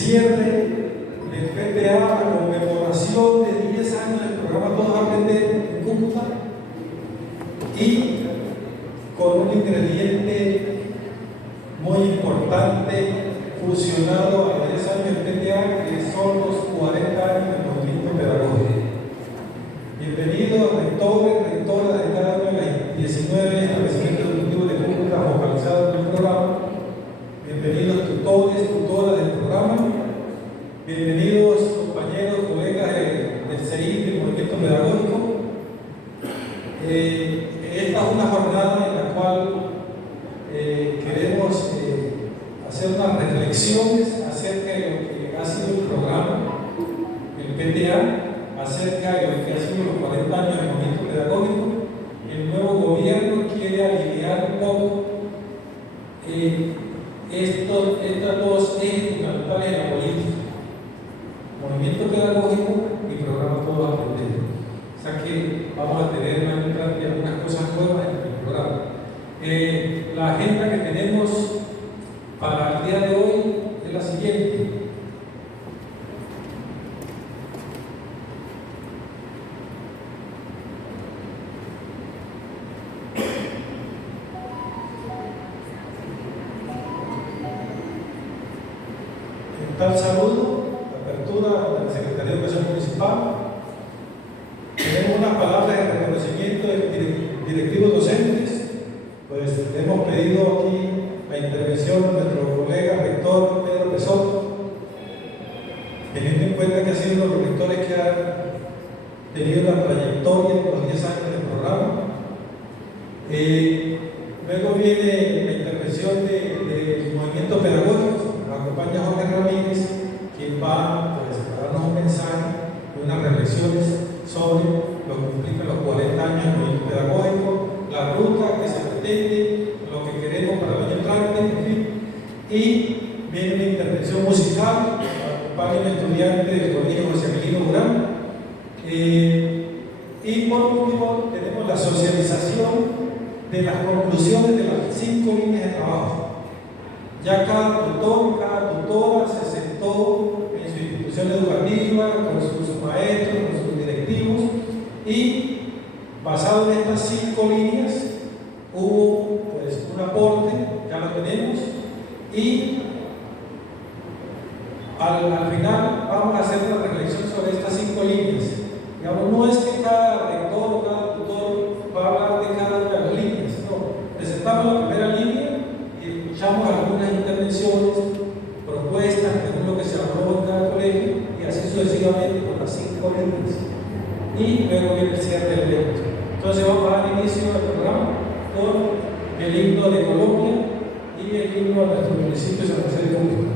cierre del PPA, la conmemoración de 10 años del programa Todos Aprender en Cúcuta, y con un ingrediente muy importante fusionado a 10 años del PPA, que son los 40 años del movimiento pedagógico. Bienvenidos rectores, rectoras de cada uno de los 19 establecimientos educativos de Cúcuta focalizados en el programa. Bienvenidos tutores, tutoras del programa. Bienvenidos compañeros, colegas del CEI, del movimiento pedagógico. Esta es una jornada en la cual queremos hacer unas reflexiones acerca de lo que ha sido el programa, el PTA, acerca de lo que ha sido los 40 años del movimiento pedagógico. El nuevo gobierno quiere alinear un poco estas dos ejes fundamentales de la política: movimiento pedagógico y programa Todos Aprender. O sea que vamos a tener más adelante algunas cosas nuevas en el programa. La agenda que tenemos para el día de hoy es la siguiente. Tal saludo, la apertura del Secretario de Educación Municipal. Tenemos unas palabras de reconocimiento de directivos docentes. Pues hemos pedido aquí la intervención de nuestro colega rector Pedro Pesotto, teniendo en cuenta que ha sido uno de los rectores que han tenido la trayectoria de los 10 años del programa. Luego viene la intervención del movimiento pedagógico. Nos acompaña Jorge Ramírez, quien va pues, a darnos un mensaje y unas reflexiones sobre lo que implican los 40 años del movimiento pedagógico, la ruta que se pretende, lo que queremos para el año entrante, en fin. Y viene una intervención musical, acompaña un estudiante del Colegio José Emilio Durán. Y por último, tenemos la socialización de las conclusiones de las 5 líneas de trabajo. Ya cada tutor, cada tutora se sentó en su institución educativa con sus maestros, con sus directivos, y basado en estas 5 líneas hubo pues un aporte, ya lo tenemos, y al final vamos a hacer una reflexión sobre estas 5 líneas. Digamos, no es que cada rector o cada tutor va a hablar de cada una de las líneas, no. Presentamos la primera línea y escuchamos algunas intervenciones, propuestas, según lo que se aprobó en cada colegio, y así sucesivamente con las 5 líneas. Y luego viene el cierre del evento. Entonces vamos a dar inicio al programa con el himno de Colombia y el himno de nuestro municipio de San José de Cúcuta.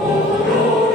Oh,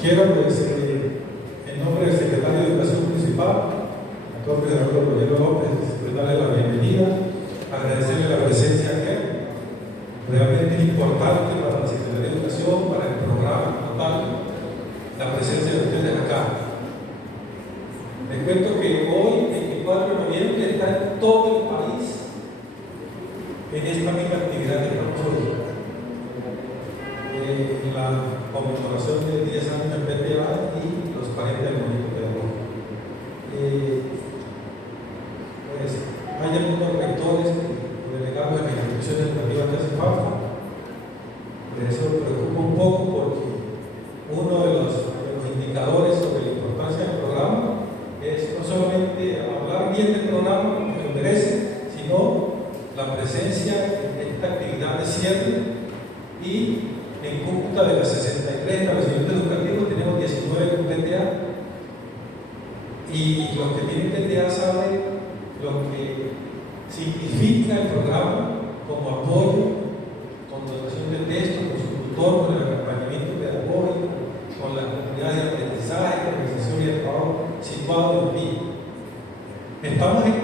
Quiero, pues, en nombre del secretario de Educación Municipal, doctor Gerardo Rollero López, darle la bienvenida, agradecerle la presencia aquí, realmente importante para la Secretaría de Educación, para el programa total, la presencia de ustedes acá. Les cuento que hoy, 24 de noviembre, está en todo el país en esta misma actividad que estamos hoy. La conmemoración de 10 años del PTA y los 40 del movimiento pedagógico. Pues hay algunos rectores o delegados de las instituciones educativas que hacen falta. Eso me preocupa un poco porque uno de los indicadores sobre la importancia del programa es no solamente hablar bien del programa como lo merece, sino la presencia en esta actividad de cierre. Y en Cúcuta, de las 63 establecimientos educativos, tenemos 19 con PTA. Y los que tienen PTA saben lo que significa el programa como apoyo, con dotación de texto, con su tutor, con el acompañamiento pedagógico, con las comunidades de aprendizaje, organización y de trabajo situado en PI. Estamos en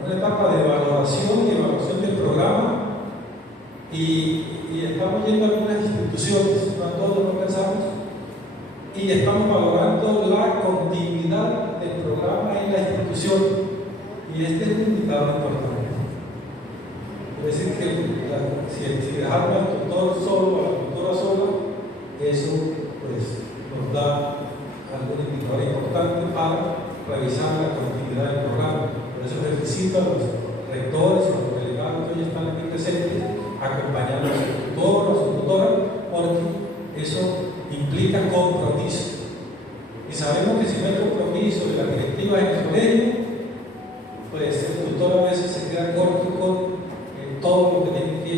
una etapa de valoración y evaluación del programa. Y estamos yendo a algunas instituciones, no a todos lo pensamos, y estamos valorando la continuidad del programa en la institución, y este es un indicador importante. Es decir, que si dejamos al tutor solo, a la tutora sola, eso pues, nos da algún indicador importante para revisar la continuidad del programa. Por eso felicito a los rectores, a los delegados que hoy están aquí presentes, acompañando a su tutor, a su tutora, porque eso implica compromiso. Y sabemos que si no hay compromiso de las directivas en el colegio, pues el tutor a veces se queda corto con todo lo que tiene que,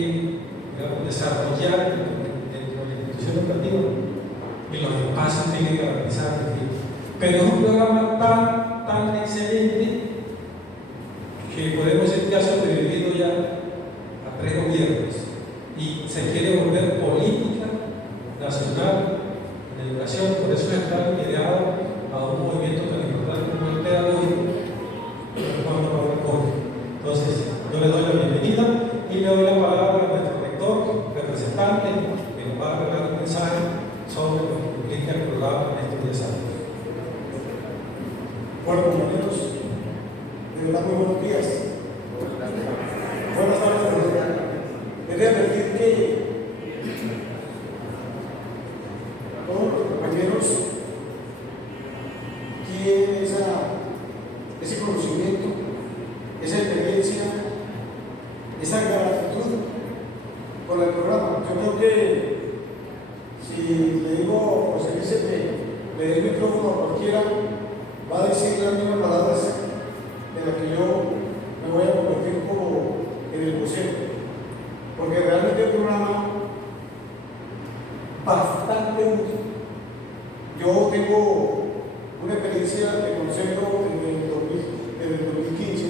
digamos, desarrollar dentro de la institución educativa y los espacios tienen que garantizar. Pero es un programa tan excelente que podemos decir que ha sobrevivido ya a 3 gobiernos y se quiere volver política nacional en educación. Por eso está liderado a un movimiento tan importante como el pedagógico. Entonces, yo le doy la bienvenida y le doy la palabra a nuestro rector, representante, que nos va a dar un mensaje sobre lo que implica el programa en estos 10 años. Bueno, compañeros, de verdad, muy buenos días. Buenas tardes. Quería decir que todos los compañeros tienen ese conocimiento, esa experiencia, esa gratitud por el programa. Yo creo que si le digo, pues en ese le doy el micrófono a cualquiera, va a decir las mismas palabras de las que yo me voy a convertir como en el vocero. Porque realmente es un programa bastante útil. Yo tengo una experiencia de consejo en el 2015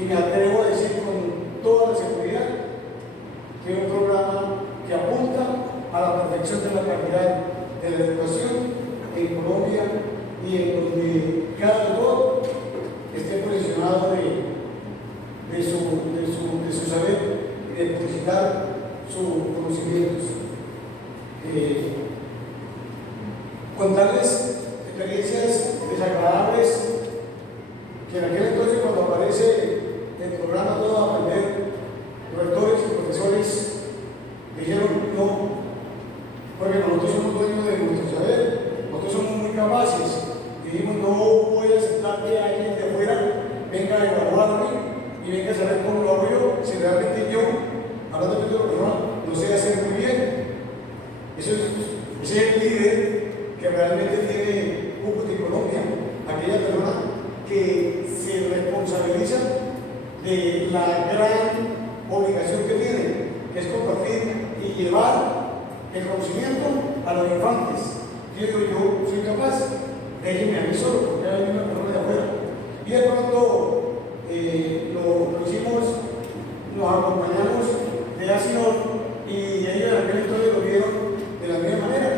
y me atrevo a decir con toda la seguridad que es un programa que apunta a la perfección de la calidad de la educación en Colombia y en donde cada doctor esté posicionado de su saber y de publicitar sus conocimientos. Contarles experiencias desagradables que en aquel entonces, cuando aparece el programa Todo a Aprender, los rectores y profesores dijeron no, porque nosotros somos dueños de nuestro saber, nosotros somos muy capaces. Dijimos, no voy a aceptar que alguien de afuera venga a evaluarme y venga a saber cómo lo hago yo, si realmente yo, hablando de otro programa, lo sé hacer muy bien. Ese es el líder que realmente tiene Cúcuta y Colombia, aquella persona que se responsabiliza de la gran obligación que tiene, que es compartir y llevar el conocimiento a los infantes. Yo digo, yo soy capaz, déjenme a mí solo, porque hay una persona de afuera. Y de pronto lo hicimos, nos acompañamos de Asinor y ellos en aquel entonces lo vieron de la misma manera.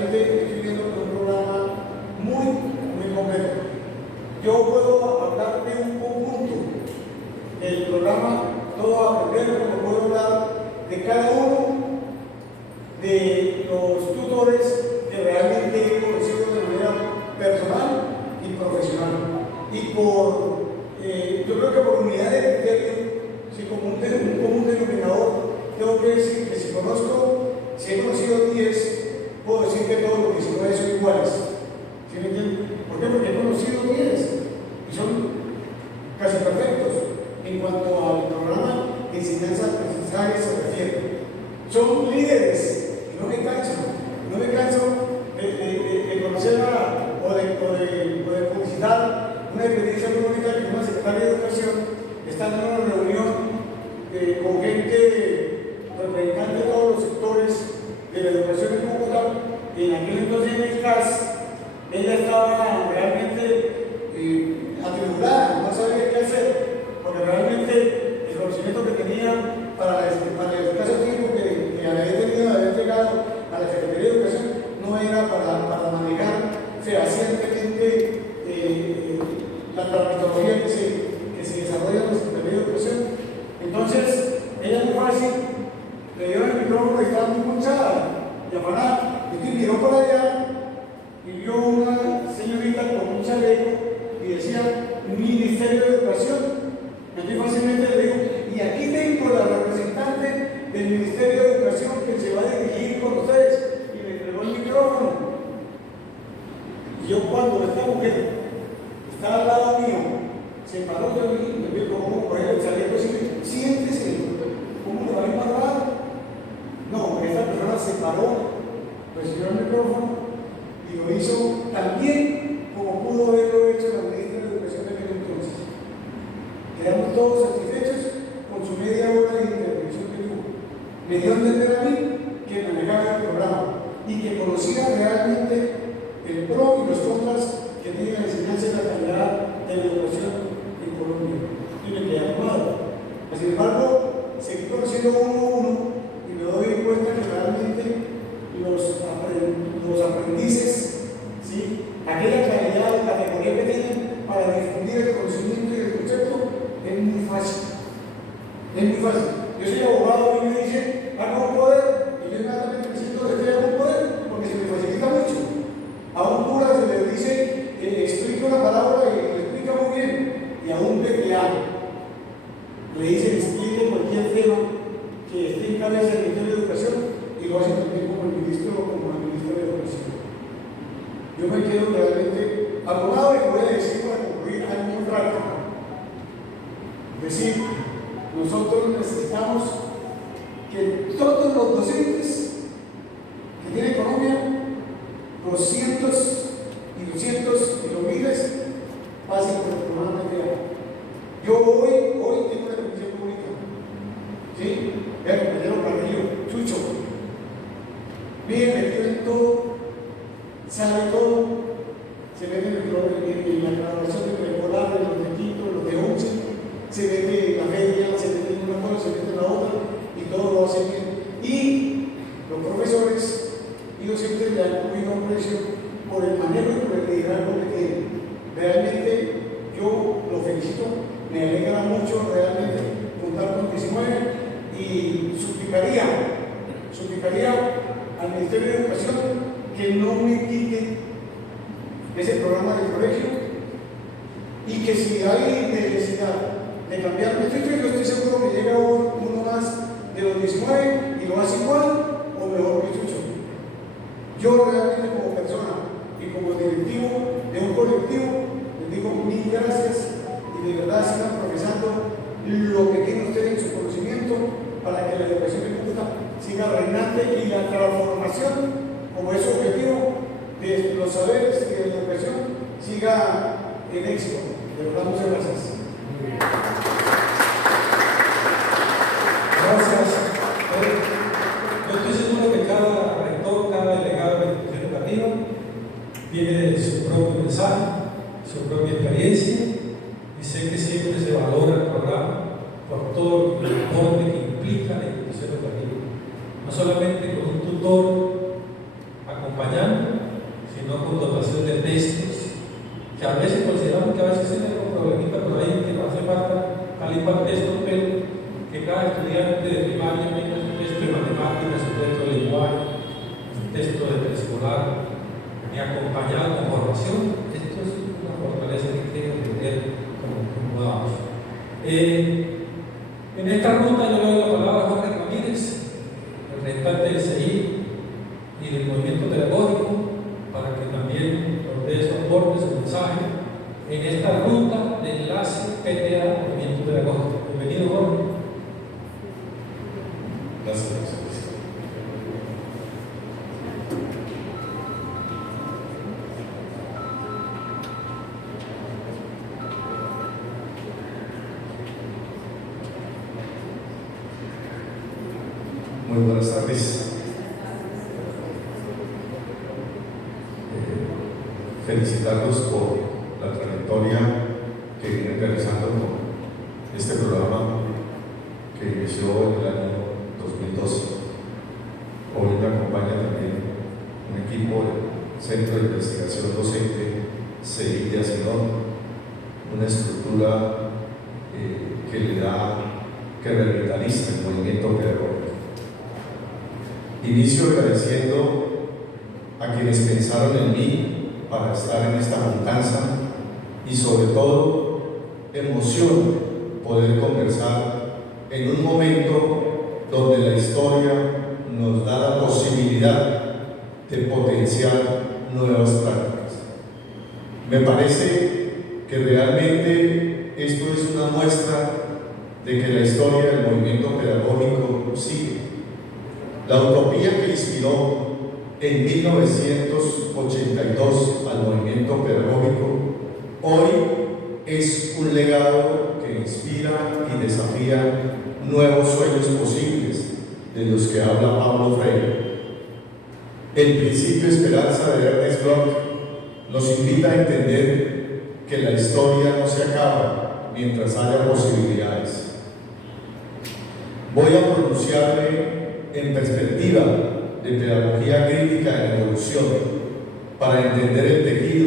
realmente estoy viendo que es un programa muy completo. Yo puedo hablar de un conjunto del programa Todo Aprender, como puedo hablar de cada uno de los tutores que realmente he conocido de manera personal y profesional. Y yo creo que por unidad de criterio, si como un común denominador, tengo que decir que si he conocido 10, puedo decir que todos los 19 son iguales. ¿Sí me entienden? ¿Por qué? Porque he conocido 10 y son casi perfectos en cuanto al programa de enseñanza-aprendizaje se refiere. Son líderes y no me canso de conocer o de publicitar una experiencia muy bonita que una secretaria de Educación está en una reunión con gente representante de todos los sectores de la educación en Cúcuta, y en aquel entonces en el CAS ella estaba realmente atribulada, no sabía qué hacer, porque realmente el conocimiento que tenía para el escaso tiempo que había tenido de haber llegado a la Secretaría de Educación no era para manejar fehacientemente la metodología que se desarrolla en la Secretaría de Educación. Entonces, ella muy fácil le dieron el micrófono y estaba muy punchada y afanada, y miró para allá y vio una señorita con un chaleco y decía Ministerio de Educación. Entonces fácilmente le digo, y aquí tengo la representante del Ministerio de Educación que se va a dirigir con ustedes, y le entregó el micrófono. Y yo, cuando esta mujer estaba al lado mío, se paró de mí, me vio como por el chaleco y dice, siéntese, ¿cómo le va a ir para atrás? No, esta persona se paró, recibió el micrófono y lo hizo tan bien como pudo haberlo hecho la ministra de Educación de aquel entonces. Quedamos todos satisfechos con su media hora de intervención que tuvo. Me dio a entender a mí que manejaba el programa y que conocía realmente el pro y los contras que tiene la enseñanza y la calidad de la educación en Colombia. Y me quedé armado. Sin embargo, seguí conociendo uno a uno y me doy cuenta que realmente los aprendices, ¿sí?, aquella calidad o categoría que tienen para difundir el conocimiento y el concepto, es muy fácil. Es muy fácil. Yo soy abogado y me dicen, hago un poder, y yo inmediatamente me siento que estoy hago un poder, porque se me facilita mucho. A un cura se le dice, explica una palabra y lo explica muy bien, y a un PPA le dicen, explique cualquier tema que esté en cabeza del Ministerio de Educación, y lo hacen también como el ministro o como la ministra de Educación. Yo me quedo realmente abogado y voy a decir para concluir algo muy práctico. Es decir, nosotros necesitamos que todos los docentes que tiene Colombia, los cientos y los cientos y los miles, pasen por el programa de PPA. Yo hoy tengo una comisión pública. ¿Sí? El compañero Carrillo, Chucho, bien metido en todo, sabe todo, se mete en la graduación de preescolar, de los de quinto, de los de 11, se mete en la feria, se mete en una cosa, se mete en la otra, y todo lo hace bien. Y los profesores, ellos siempre le han cogido un precio por el manejo y por el liderazgo que tienen. Realmente yo lo felicito, me alegra mucho realmente contar con 19 y suplicaría al Ministerio de Educación que no me quite ese programa de colegio, y que si hay necesidad de cambiar, yo estoy seguro que llega uno más de los 19 y lo hace igual o mejor que Chucho. Yo realmente como persona y como directivo de un colectivo les digo mil gracias, y de verdad sigan profesando lo que tiene usted en su conocimiento para que la educación de Cúcuta siga reinante y la transformación como es su objetivo de los saberes y de la educación siga en éxito. De verdad, muchas gracias. Gracias. Yo estoy seguro que cada rector, cada delegado de la institución educativa tiene su propio mensaje, su propia experiencia, y sé que siempre se valora el programa por todo el aporte que implica la institución educativa. No solamente con un tutor acompañante, sino con dotación de textos, que a veces consideramos que a veces tiene un problemita por ahí que nos hace falta tal y cual texto, pero que cada estudiante de primaria tenga su texto de matemáticas, su texto de lenguaje, su texto de preescolar, y acompañado con formación. Esto es una fortaleza que hay que entender como damos. En esta ruta yo le doy la palabra a Jorge Ramírez, representante del CI y del movimiento pedagógico, para que también nos dé su aporte, su mensaje en esta ruta de enlace PTA movimiento pedagógico. Bienvenido, Jorge. Gracias. Muy buenas tardes. Felicitarlos por la trayectoria que vienen realizando con este programa que inició en el año 2012. Hoy me acompaña también un equipo del Centro de Investigación Docente CI de Asinón, una estructura que revitaliza el movimiento pedagógico. Inicio agradeciendo a quienes pensaron en mí para estar en esta juntanza y sobre todo emociona poder conversar en un momento donde la historia nos da la posibilidad de potenciar nuevas prácticas. Me parece que realmente esto es una muestra de que la historia del movimiento pedagógico sigue. La utopía que inspiró en 1982 al movimiento pedagógico hoy es un legado que inspira y desafía nuevos sueños posibles de los que habla Paulo Freire. El principio esperanza de Ernest Bloch nos invita a entender que la historia no se acaba mientras haya posibilidades. Voy a pronunciarme en perspectiva de pedagogía crítica en evolución para entender el tejido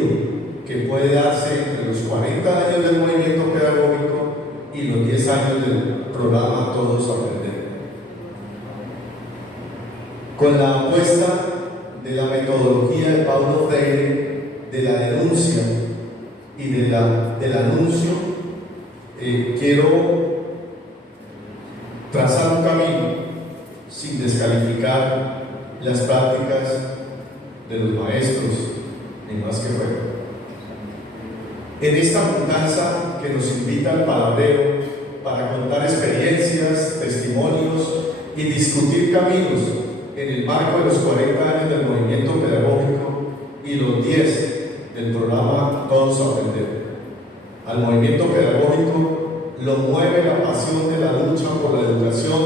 que puede darse entre los 40 años del movimiento pedagógico y los 10 años del programa Todos Aprender. Con la apuesta de la metodología de Paulo Freire, de la denuncia y del anuncio, quiero trazar un camino sin descalificar las prácticas de los maestros, ni más que fuera. En esta juntanza que nos invita al palabreo para contar experiencias, testimonios y discutir caminos en el marco de los 40 años del movimiento pedagógico y los 10 del programa Todos Aprender. Al movimiento pedagógico lo mueve la pasión de la lucha por la educación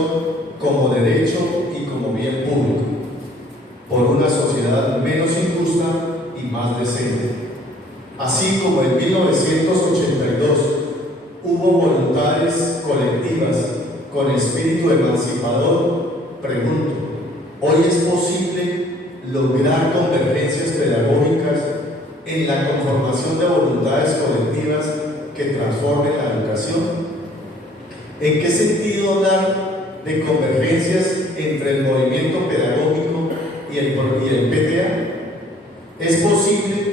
como derecho y como bien público, por una sociedad menos injusta y más decente. Así como en 1982 hubo voluntades colectivas con espíritu emancipador, pregunto, ¿hoy es posible lograr convergencias pedagógicas en la conformación de voluntades colectivas que transformen la educación? ¿En qué sentido hablar de convergencias entre el movimiento pedagógico y el PTA? ¿Es posible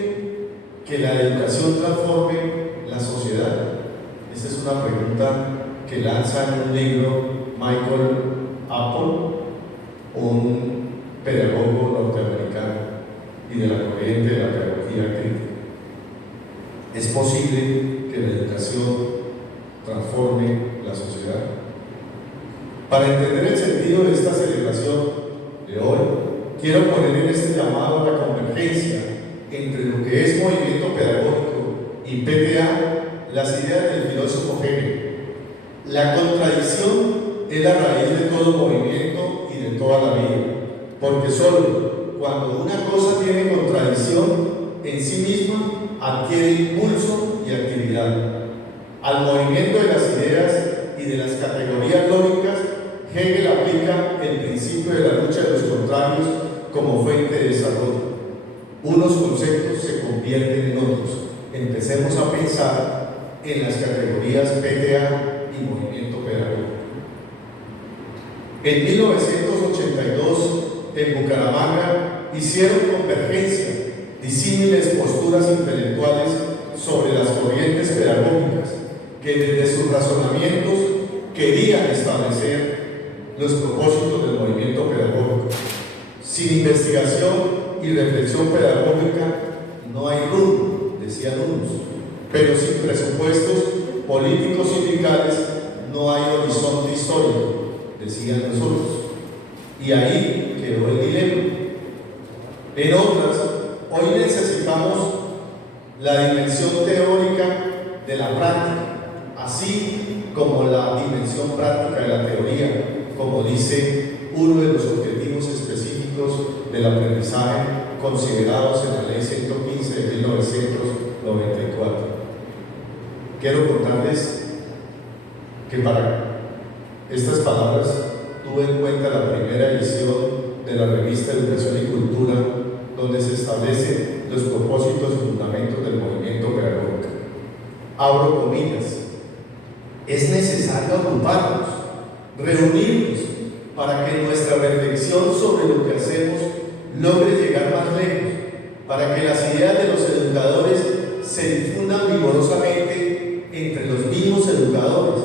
que la educación transforme la sociedad? Esa es una pregunta que lanza en un libro Michael Apple, un pedagogo norteamericano y de la corriente de la pedagogía crítica. ¿Es posible que la educación transforme la sociedad? Para entender el sentido de esta celebración de hoy, quiero poner en este llamado a la convergencia entre lo que es movimiento pedagógico y PTA las ideas del filósofo Hegel. La contradicción es la raíz de todo movimiento y de toda la vida, porque solo cuando una cosa tiene contradicción en sí misma adquiere impulso y actividad. Al movimiento de las ideas y de las categorías lógicas, Hegel aplica el principio de la lucha de los contrarios como fuente de desarrollo. unos conceptos se convierten en otros. Empecemos a pensar en las categorías PTA y movimiento pedagógico. En 1982, en Bucaramanga, hicieron convergencia disímiles posturas intelectuales sobre las corrientes pedagógicas que desde sus razonamientos querían establecer los propósitos del movimiento pedagógico. Sin investigación y reflexión pedagógica no hay rumbo, decían unos, pero sin presupuestos políticos sindicales no hay horizonte histórico, decían nosotros. Y ahí quedó el dilema. En otras, hoy necesitamos la dimensión teórica de la práctica, así como la dimensión práctica de la teoría, como dice uno de los objetivos específicos del aprendizaje considerados en la Ley 115 de 1994. Quiero contarles que para estas palabras tuve en cuenta la primera edición de la revista Educación y Cultura, donde se establecen los propósitos y fundamentos del movimiento pedagógico. Abro comillas: es necesario agruparnos, reunirnos, para que nuestra reflexión sobre lo que hacemos logre llegar más lejos, para que las ideas de los educadores se difundan vigorosamente entre los mismos educadores,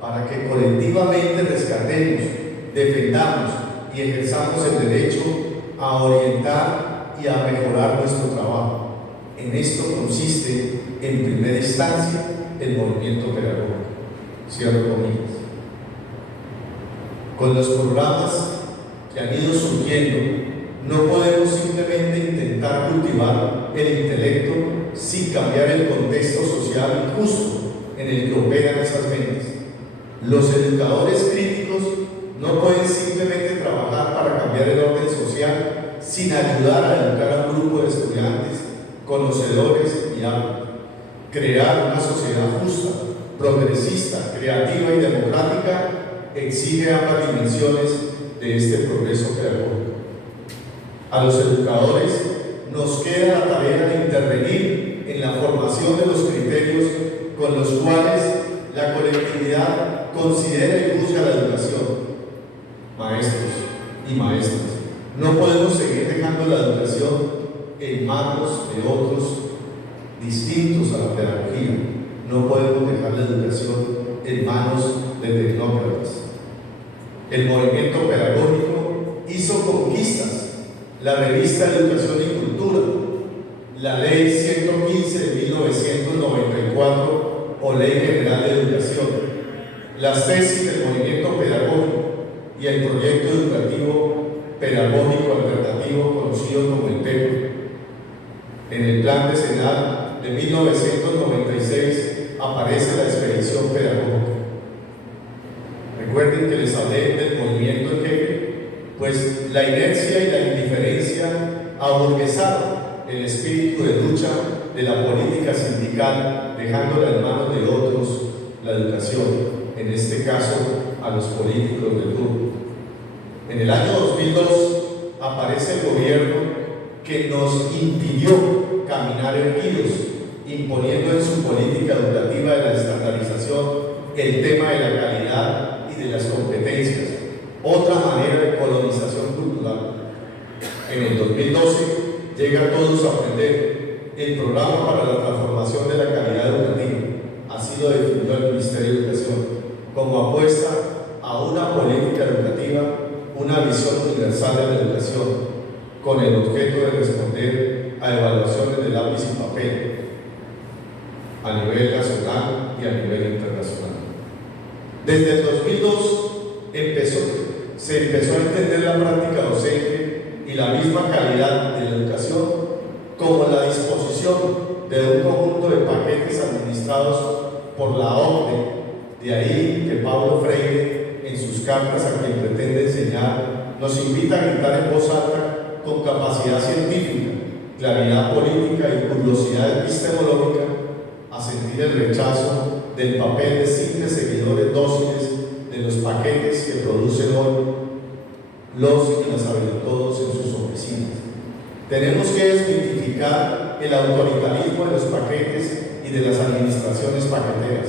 para que colectivamente rescatemos, defendamos y ejerzamos el derecho a orientar y a mejorar nuestro trabajo. En esto consiste, en primera instancia, el movimiento pedagógico. Cierro comillas. Con los programas que han ido surgiendo, no podemos simplemente intentar cultivar el intelecto sin cambiar el contexto social injusto en el que operan esas mentes. Los educadores críticos no pueden simplemente trabajar para cambiar el orden social sin ayudar a educar a un grupo de estudiantes conocedores y hábiles. Crear una sociedad justa, progresista, creativa y democrática exige ambas dimensiones de este progreso pedagógico. A los educadores nos queda la tarea de intervenir en la formación de los criterios con los cuales la colectividad considera y juzga la educación. Maestros y maestras, no podemos seguir dejando la educación en manos de otros distintos a la pedagogía. No podemos dejar la educación en manos de tecnócratas. El movimiento pedagógico hizo conquistas. La revista Educación y Cultura, la Ley 115 de 1994 o Ley General de Educación, las tesis del movimiento pedagógico y el proyecto educativo pedagógico alternativo conocido como el PEP. En el Plan Decenal de 1996 aparece la expedición pedagógica. Recuerden que les hablé del movimiento en jefe, pues la inercia y la indiferencia aburguesaron el espíritu de lucha de la política sindical, dejándola en manos de otros la educación, en este caso a los políticos del grupo. En el año 2002 aparece el gobierno que nos impidió caminar erguidos, imponiendo en su política educativa de la estandarización el tema de la calidad y de las competencias, otra manera de colonización cultural. En el 2012 llega Todos a Aprender, el programa para la transformación de la calidad educativa. Así lo definió el Ministerio de Educación, como apuesta a una política educativa, una visión universal de la educación, con el objeto de responder a evaluaciones de lápiz y papel a nivel nacional y a nivel internacional. Desde el 2002 se empezó a entender la práctica docente y la misma calidad de la educación como la disposición de un conjunto de paquetes administrados por la OCDE. De ahí que Paulo Freire, en sus cartas a quien pretende enseñar, nos invita a gritar en voz alta con capacidad científica, claridad política y curiosidad epistemológica, a sentir el rechazo del papel de simples seguidores dóciles de los paquetes que producen hoy los y las habilitados en sus oficinas. Tenemos que desmitificar el autoritarismo de los paquetes y de las administraciones paqueteras.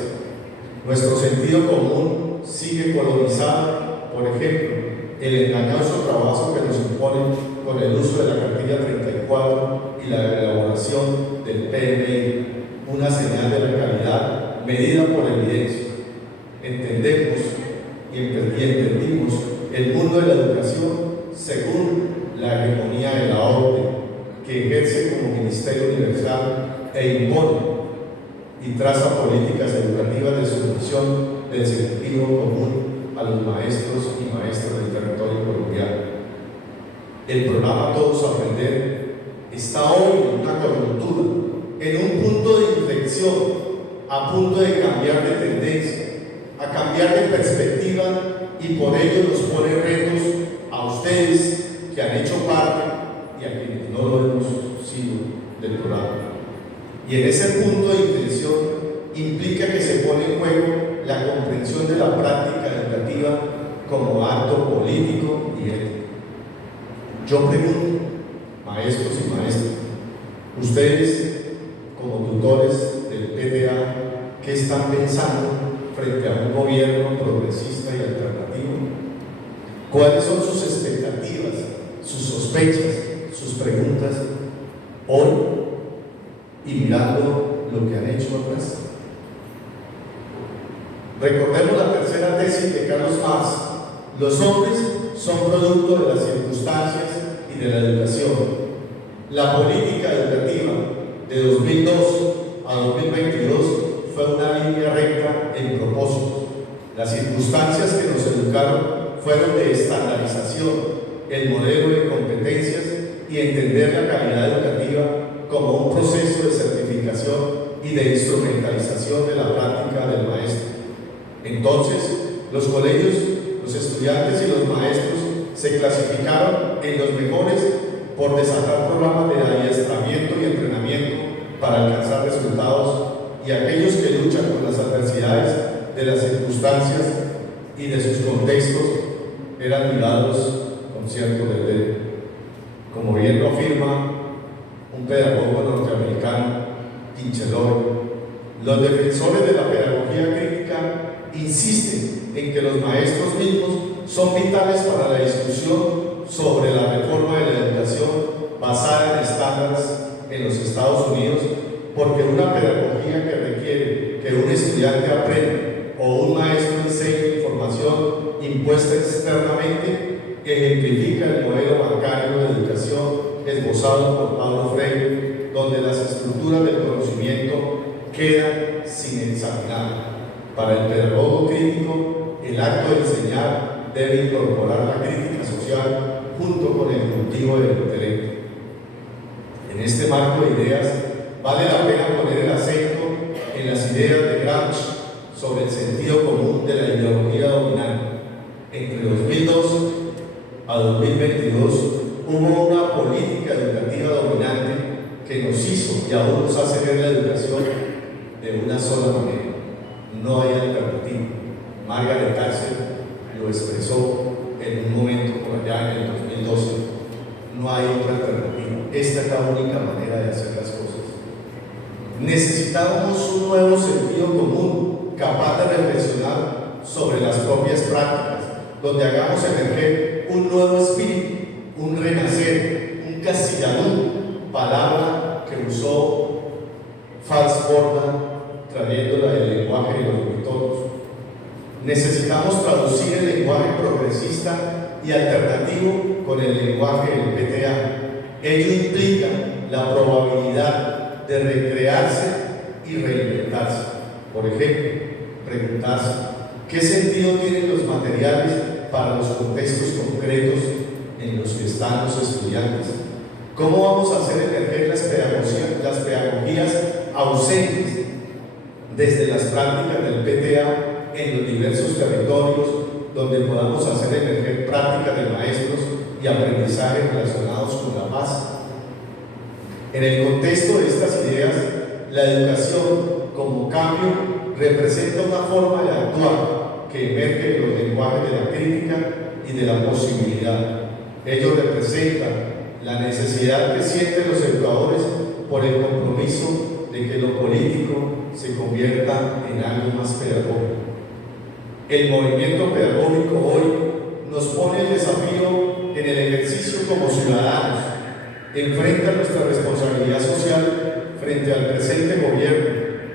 Nuestro sentido común sigue colonizado, por ejemplo, el engañoso trabajo que nos imponen con el uso de la cartilla 34 y la elaboración del PMI, una señal de la calidad medida por evidencia. Entendemos y entendimos el mundo de la educación según la hegemonía de la orden, que ejerce como Ministerio Universal e impone y traza políticas educativas de solución del sentido común a los maestros y maestras del territorio colombiano. El programa Todos Aprender está hoy en una coyuntura, en un punto de inflexión, a punto de cambiar de tendencia, a cambiar de perspectiva, y por ello nos pone retos a ustedes que han hecho parte y a quienes no lo hemos sido del programa. Y en ese punto de inflexión implica que se pone en juego la comprensión de la práctica educativa como acto político y ético. Yo pregunto, maestros y maestras, ustedes como tutores del PTA, ¿qué están pensando frente a un gobierno progresista y alternativo? ¿Cuáles son sus expectativas, sus sospechas, sus preguntas hoy y mirando lo que han hecho atrás? Recordemos la tercera tesis de Carlos Marx: los hombres son producto de las circunstancias y de la educación. La política educativa de 2002 a 2022 fue una línea recta en propósito. Las circunstancias que nos educaron fueron de estandarización, el modelo de competencias y entender la calidad educativa como un proceso de certificación y de instrumentalización de la práctica del maestro. Entonces, los colegios, los estudiantes y los maestros se clasificaron en los mejores por desatar programas de adiestramiento y entrenamiento para alcanzar resultados, y aquellos que luchan con las adversidades de las circunstancias y de sus contextos eran mirados con cierto desdén. Como bien lo afirma un pedagogo norteamericano, Kincheloe, los defensores de la pedagogía crítica insisten en que los maestros mismos son vitales para la discusión sobre la reforma de la educación basada en estándares en los Estados Unidos, porque una pedagogía que requiere que un estudiante aprenda o un maestro enseñe información impuesta externamente ejemplifica el modelo bancario de educación esbozado por Paulo Freire, donde las estructuras del conocimiento quedan sin examinar. Para el pedagogo crítico, el acto de enseñar debe incorporar la crítica social junto con el cultivo del intelecto. En este marco de ideas, vale la pena poner el acento en las ideas de Gramsci sobre el sentido común de la ideología dominante. Entre 2002 a 2022 hubo una política educativa dominante que nos hizo y aún nos hace ver la educación de una sola manera. No hay alternativa. Margaret Thatcher lo expresó en un momento por allá en el 2012. No hay otra alternativa. Esta es la única manera de hacer las cosas. Necesitamos un nuevo sentido común, capaz de reflexionar sobre las propias prácticas, donde hagamos emerger un nuevo espíritu, un renacer, un castellanú, palabra que usó Fals Borda, trayéndola del lenguaje de los victorios. Necesitamos traducir el lenguaje progresista y alternativo con el lenguaje del PTA. Ello implica la probabilidad de recrearse y reinventarse. Por ejemplo, preguntarse ¿qué sentido tienen los materiales para los contextos concretos en los que están los estudiantes? ¿Cómo vamos a hacer emerger las pedagogías ausentes desde las prácticas del PTA en los diversos territorios donde podamos hacer emerger prácticas de maestros y aprendizajes relacionados con la paz? En el contexto de estas ideas, la educación como cambio representa una forma de actuar que emerge de los lenguajes de la crítica y de la posibilidad. Ello representa la necesidad que sienten los educadores por el compromiso de que lo político se convierta en algo más pedagógico. El movimiento pedagógico hoy nos pone el desafío en el ejercicio como ciudadanos, enfrenta nuestra responsabilidad social frente al presente gobierno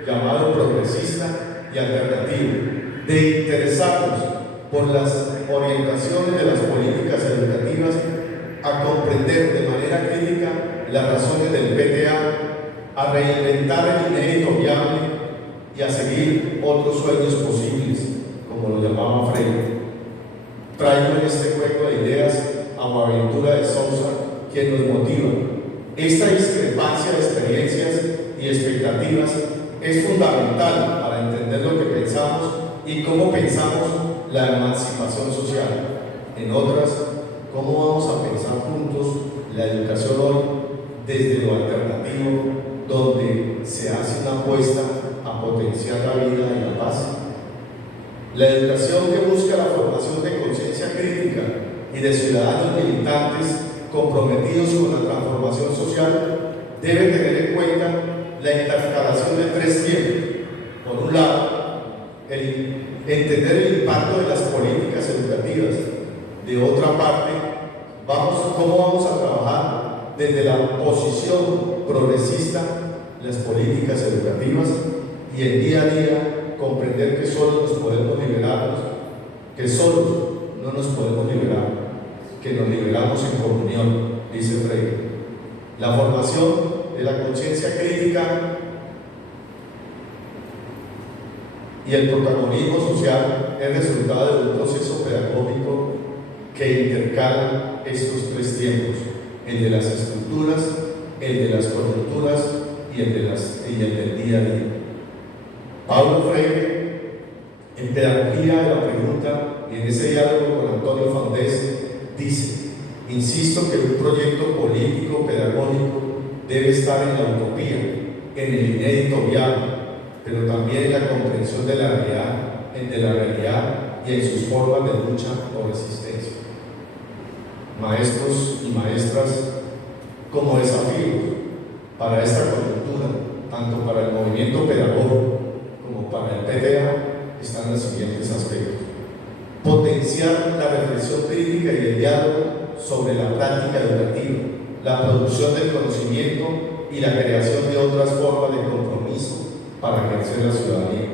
llamado progresista y alternativo, de interesarnos por las orientaciones de las políticas educativas, a comprender de manera crítica las razones del PTA, a reinventar el inédito viable y a seguir otros sueños posibles, como lo llamaba Freire. Traigo en este juego de ideas a Boaventura de Sousa, quien nos motiva. Esta discrepancia de experiencias y expectativas es fundamental para entender lo que pensamos y cómo pensamos la emancipación social. En otras, cómo vamos a pensar juntos la educación hoy desde lo alternativo, donde se hace una apuesta a potenciar la vida y la paz. La educación que busca la formación de conciencia crítica y de ciudadanos militantes comprometidos con la transformación social debe tener en cuenta la intercalación de tres tiempos. Por un lado, entender el impacto de las políticas educativas. De otra parte, cómo vamos a trabajar desde la posición progresista las políticas educativas y el día a día comprender que solos nos podemos liberarnos, que solos no nos podemos liberar, que nos liberamos en comunión, dice Freire. La formación de la conciencia crítica y el protagonismo social es resultado de un proceso pedagógico que intercala estos tres tiempos: el de las estructuras, el de las coyunturas y el del día a día. Paulo Freire, en Pedagogía de la Pregunta y en ese diálogo con Antonio Fandés, dice: insisto que un proyecto político pedagógico debe estar en la utopía, en el inédito viable, pero también en la comprensión de la realidad y en sus formas de lucha o resistencia. Maestros y maestras, como desafíos para esta coyuntura, tanto para el movimiento pedagógico como para el PTA, están los siguientes aspectos: potenciar la reflexión crítica y el diálogo sobre la práctica educativa, la producción del conocimiento y la creación de otras formas de compromiso para ejercer la ciudadanía.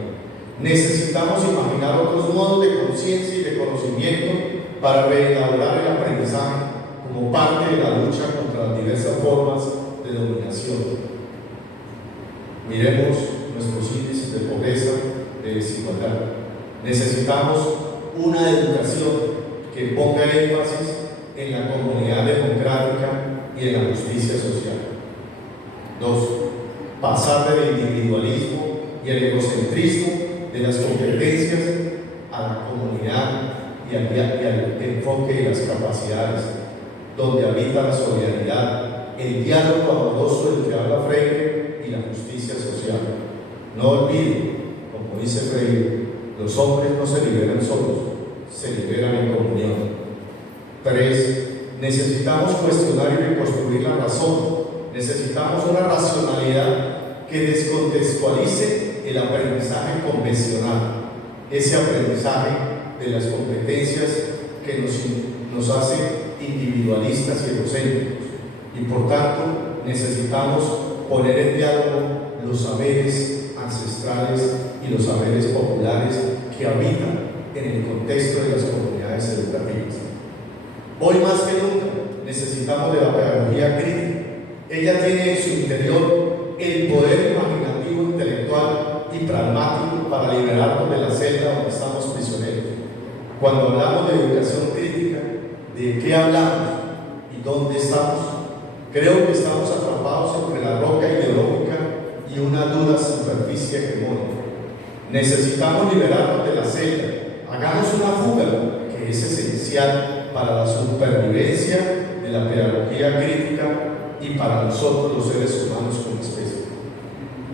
Necesitamos imaginar otros modos de conciencia y de conocimiento para reelaborar el aprendizaje como parte de la lucha contra las diversas formas de dominación. Miremos nuestros índices de pobreza, de desigualdad. Necesitamos una educación que ponga énfasis en la comunidad democrática y en la justicia social. 2. Pasar del individualismo y el egocentrismo de las competencias a la comunidad y al enfoque de las capacidades, donde habita la solidaridad, el diálogo amoroso del que habla Freire y la justicia social. No olviden, como dice Freire, los hombres no se liberan solos, se liberan en comunión. 3. Necesitamos cuestionar y reconstruir la razón. Necesitamos una racionalidad que descontextualice el aprendizaje convencional, ese aprendizaje de las competencias que nos hace individualistas y egocéntricos. Y por tanto, necesitamos poner en diálogo los saberes ancestrales y los saberes populares que habitan en el contexto de las comunidades educativas. Hoy más que nunca necesitamos de la pedagogía crítica. Ella tiene en su interior el poder imaginativo, intelectual y pragmático para liberarnos de la celda donde estamos prisioneros. Cuando hablamos de educación crítica, ¿de qué hablamos y dónde estamos? Creo que estamos atrapados entre la roca ideológica y una dura superficie hegemónica. Necesitamos liberarnos de la celda. Hagamos una fuga que es esencial para la supervivencia de la pedagogía crítica y para nosotros los seres humanos como especie.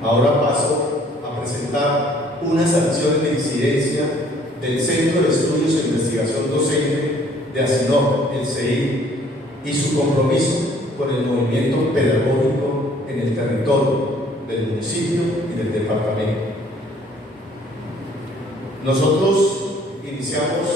Ahora paso a presentar unas acciones de incidencia del Centro de Estudios e Investigación Docente de ASINOR, el CEI, y su compromiso con el movimiento pedagógico en el territorio del municipio y del departamento. Nosotros iniciamos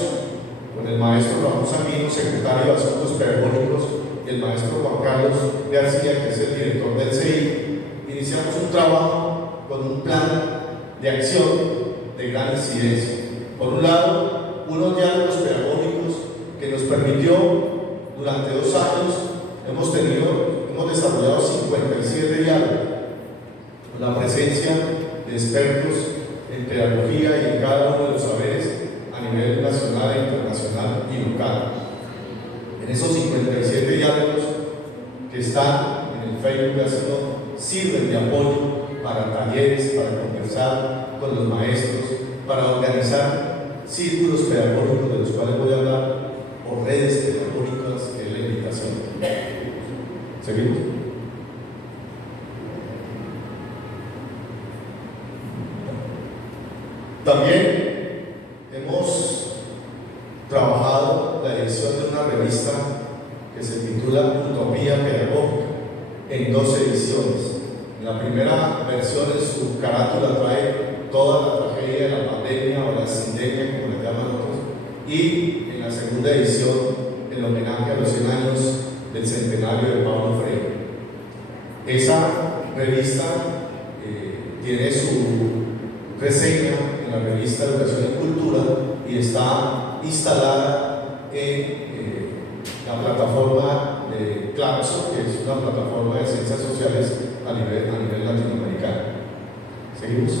con el maestro Ramón Sanguino, secretario de Asuntos Pedagógicos, y el maestro Juan Carlos García, que es el director del CEI, iniciamos un trabajo con un plan de acción de gran incidencia. Por un lado, unos diálogos pedagógicos que nos permitió durante 2 años, hemos desarrollado 57 diálogos, con la presencia de expertos en pedagogía y en cada uno de los saberes a nivel nacional e internacional y local. En esos 57 diálogos que están en el Facebook sirven de apoyo para talleres, para conversar con los maestros, para organizar círculos pedagógicos de los cuales voy a hablar, o redes pedagógicas, que es la invitación. ¿Seguimos? También hemos trabajado la edición de una revista que se titula Utopía Pedagógica, en 2 ediciones. En la primera versión, en su carátula, trae toda la tragedia de la pandemia o la sindemia, como le llaman otros, y en la segunda edición, el homenaje a los 100 años del centenario de Pablo Freire. Esa revista tiene su reseña en la revista Educación y Cultura y está instalada en la plataforma de Claxo, que es una plataforma de ciencias sociales a nivel latinoamericano. ¿Seguimos?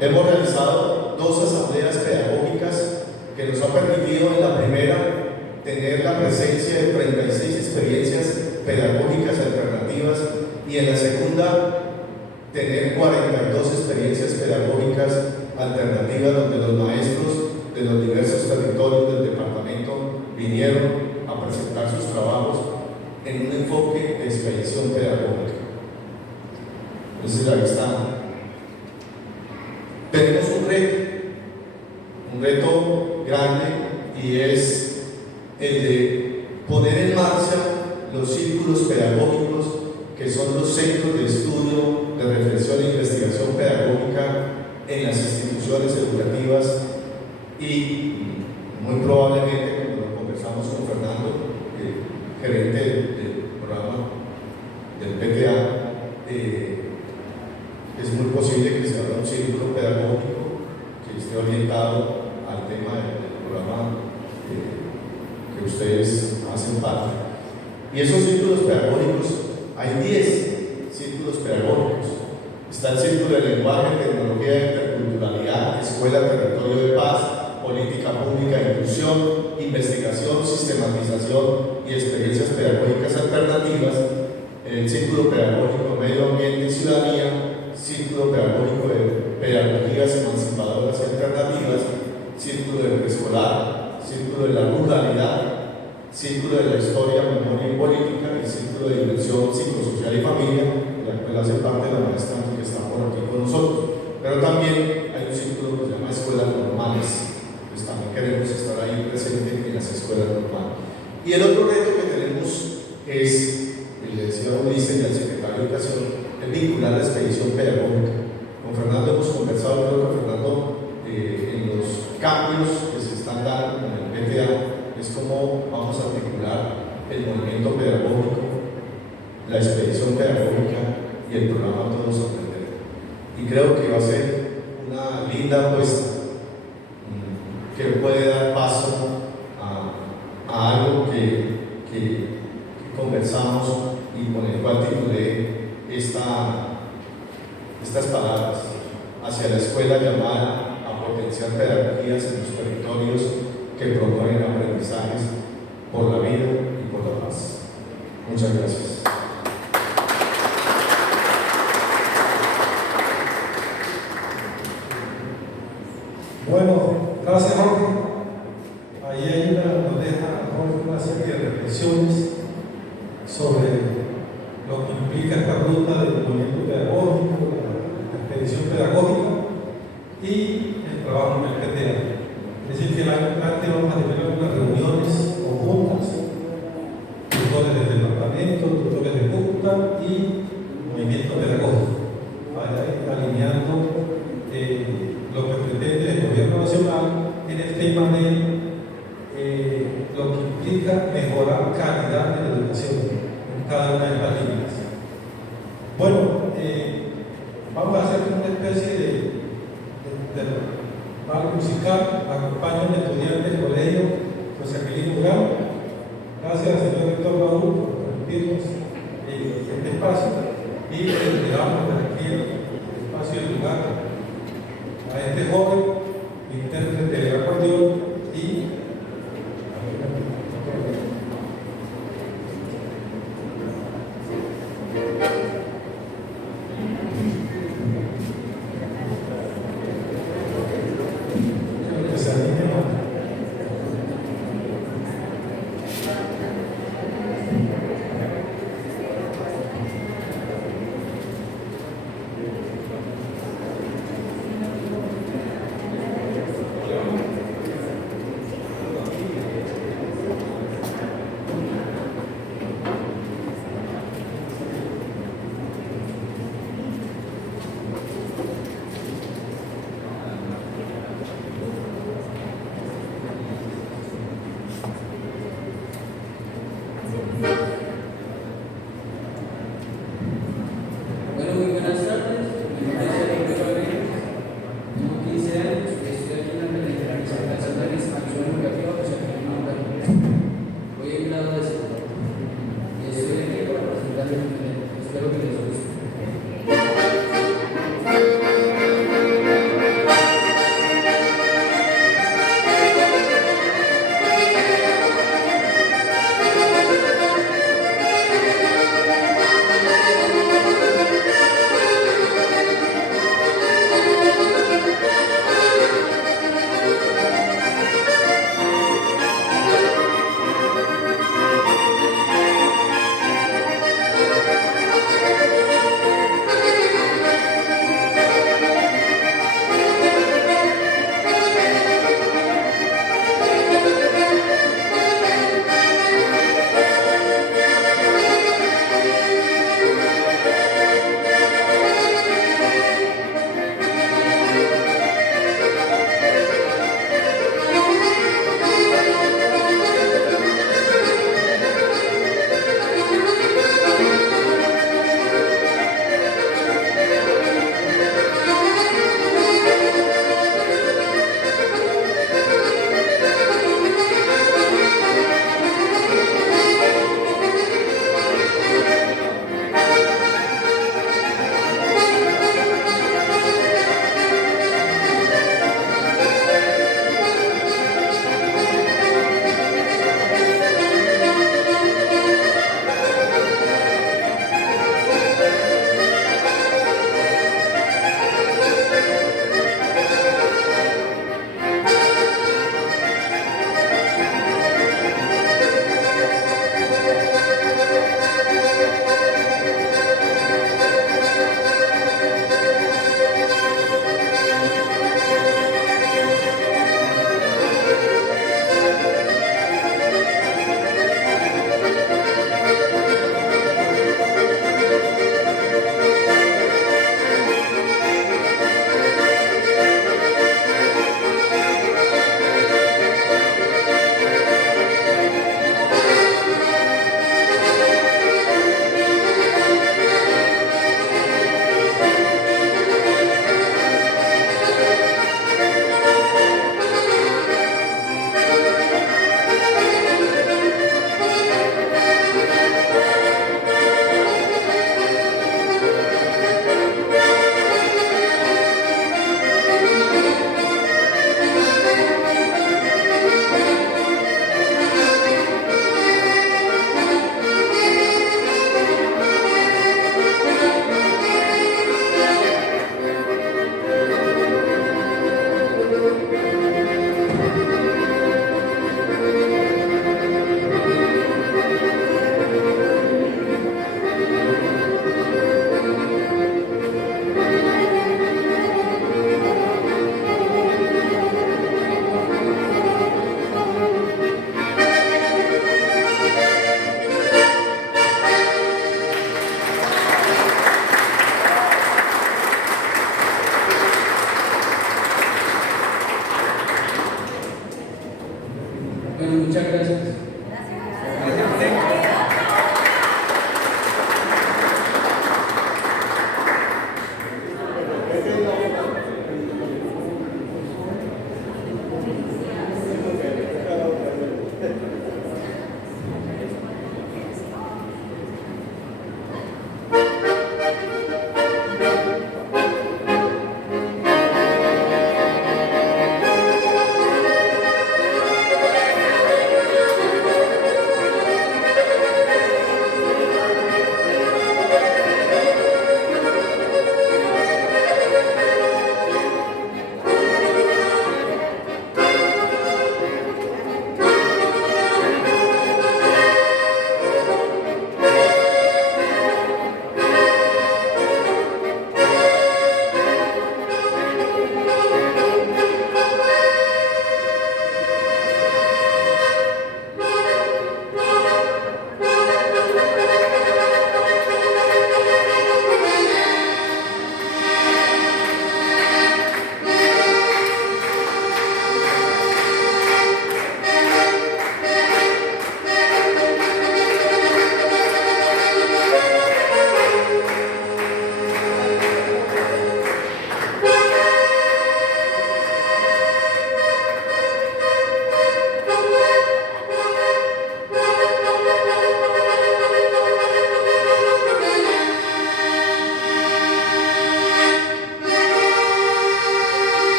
Hemos realizado 2 asambleas pedagógicas que nos ha permitido en la primera tener la presencia de 36 experiencias pedagógicas alternativas y en la segunda tener 42 experiencias pedagógicas alternativas donde los maestros de los diversos territorios del departamento vinieron a presentar sus trabajos en un enfoque de expedición pedagógica. Entonces ahí está. Tenemos un reto grande, y es el de poner en marcha los círculos pedagógicos, que son los centros de estudio, de reflexión e investigación pedagógica en las instituciones educativas, y muy probablemente, cuando lo conversamos con Fernando, gerente del programa del PTA, es muy posible que se abra un círculo pedagógico que esté orientado al tema del programa que ustedes hacen parte. Y esos círculos pedagógicos, hay 10 círculos pedagógicos. Está el círculo de lenguaje, tecnología e interculturalidad, escuela, territorio de paz, política pública e inclusión, investigación, sistematización y experiencias pedagógicas alternativas, el círculo pedagógico medio ambiente y ciudadanía, círculo pedagógico de pedagogías emancipadoras y alternativas, círculo de preescolar, círculo de la ruralidad, círculo de la historia, memoria y política, y círculo de dimensión psicosocial y familia, de la cual hace parte de la maestra que está por aquí con nosotros. Pero también hay un círculo que se llama escuelas normales, pues también queremos estar ahí presente en las escuelas normales. Y el otro reto que tenemos es, le decía Ulises y al secretario de Educación, es vincular la expedición pedagógica. Con Fernando hemos conversado, creo que Fernando, en los cambios que se están dando con el PTA, es cómo vamos a articular el movimiento pedagógico, la expedición pedagógica y el programa Todos Aprender. Y creo que va a ser una linda apuesta que puede dar paso a algo que conversamos y con el cual titulé estas palabras: hacia la escuela llamada a potenciar pedagogías en los territorios que promueven aprendizajes por la vida y por la paz. Muchas gracias. Bueno, gracias Jorge. Ahí nos deja Jorge una serie de reflexiones sobre lo que implica esta ruta del movimiento pedagógico, la expedición pedagógica y el trabajo en el PTA. Es decir, que el año entrante vamos a tener algunas reuniones conjuntas, tutores de y movimiento pedagógico, alineando lo que pretende el gobierno nacional en el tema de lo que implica mejorar calidad de la educación en cada una de las líneas. Bueno, vamos a hacer una especie de baile musical. Acompañan estudiantes del colegio José Aquilino Urán. Gracias, señor rector Raúl, por permitirnos este espacio y le damos aquí el espacio y el lugar a este joven intérprete del acordeón y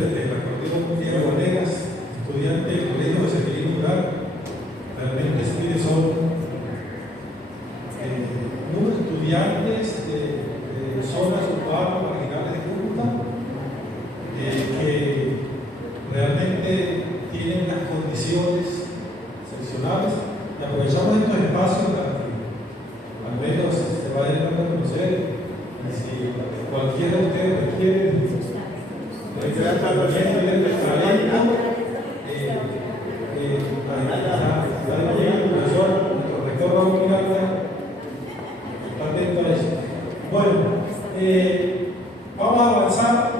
de la Corte Diego Vanegas, estudiante del Colegio de Severino Rural. Realmente son unos estudiantes de zonas urbanas marginales de Cúcuta que realmente tienen las condiciones excepcionales, y aprovechamos estos espacios para que al menos se vayan a conocer, y si cualquiera de ustedes requiere bueno, vamos a avanzar.